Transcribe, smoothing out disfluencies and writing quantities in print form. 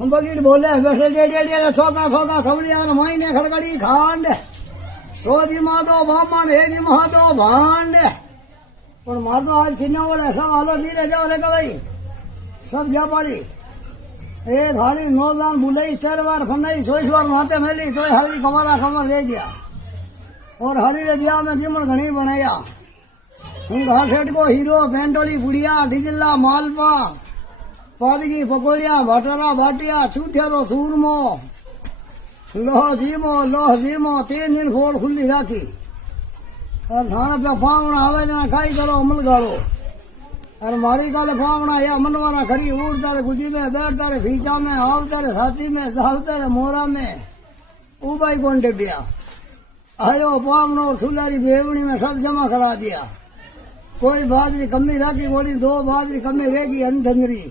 बगीट बोले वैसे जे छोका छोका सवड़िया महीने खड़गड़ी खांड सोजी माधो बामण हेजी महादो भांड पर माधो आज किन्ना बोले सब हालो नीरे जाओ रे भाई सब जा पाड़ी एक हाली नौजान बुलाई 4 बार फनाई 24 बार माते मेली तो हाली कमरा खबर रह गया और हरी रे ब्याह में जिमन घनी बनाया हूँ घर सेठ को हीरो पेंटोली गुड़िया डिजला मालपा पादगी पकोड़िया भटरा भाटिया छूठेरो सूरमो लोह जीमो 3 दिन फोड़ खुली राखी और थाने पे फावना आवे जना खाई करो अमल गाड़ो और मारी काले फावना या मनवाना खड़ी उड़ता रे गुदी में बैठता रे फीचा में आवता रे साथी में सावता रे मोरा में उबाई कौन डिबिया आयो पावनो और सुलारी बेवनी में सब जमा करा दिया कोई बाजरी कमी राखी बोली 2 बाजरी कमी रहेगी अंधंगरी